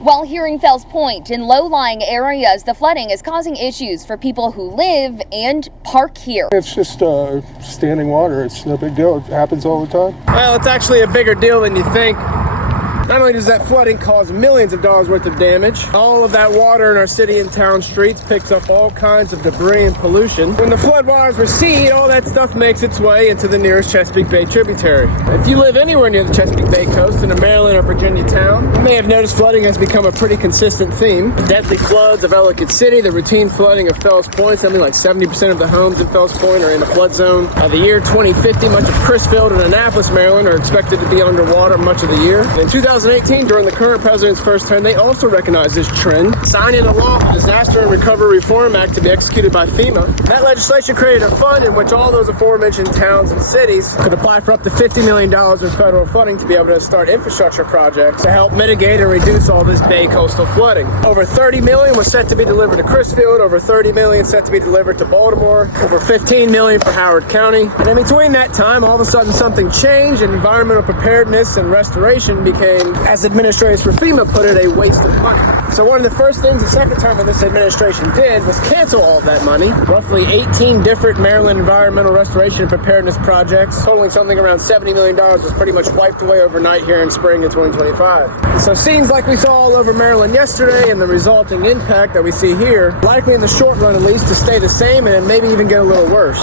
While here in Fells Point, in low-lying areas, the flooding is causing issues for people who live and park here. It's just standing water. It's no big deal. It happens all the time. Well, it's actually a bigger deal than you think. Not only does that flooding cause millions of dollars worth of damage, all of that water in our city and town streets picks up all kinds of debris and pollution. When the floodwaters recede, all that stuff makes its way into the nearest Chesapeake Bay tributary. If you live anywhere near the Chesapeake Bay coast in a Maryland or Virginia town, you may have noticed flooding has become a pretty consistent theme. The deadly floods of Ellicott City, the routine flooding of Fells Point, something like 70% of the homes in Fells Point are in a flood zone. By the year 2050, much of Crisfield and Annapolis, Maryland are expected to be underwater much of the year. In 2018, during the current president's first term, they also recognized this trend, signing a law, the Disaster and Recovery Reform Act, to be executed by FEMA. That legislation created a fund in which all those aforementioned towns and cities could apply for up to $50 million in federal funding to be able to start infrastructure projects to help mitigate and reduce all this Bay coastal flooding. Over $30 million was set to be delivered to Crisfield, over $30 million set to be delivered to Baltimore, over $15 million for Howard County. And in between that time, all of a sudden something changed, and environmental preparedness and restoration became, as administrators for FEMA put it, a waste of money. So one of the first things the second term of this administration did was cancel all of that money. Roughly 18 different Maryland environmental restoration and preparedness projects, totaling something around $70 million, was pretty much wiped away overnight here in spring of 2025. So scenes like we saw all over Maryland yesterday and the resulting impact that we see here, likely in the short run at least, to stay the same and maybe even get a little worse.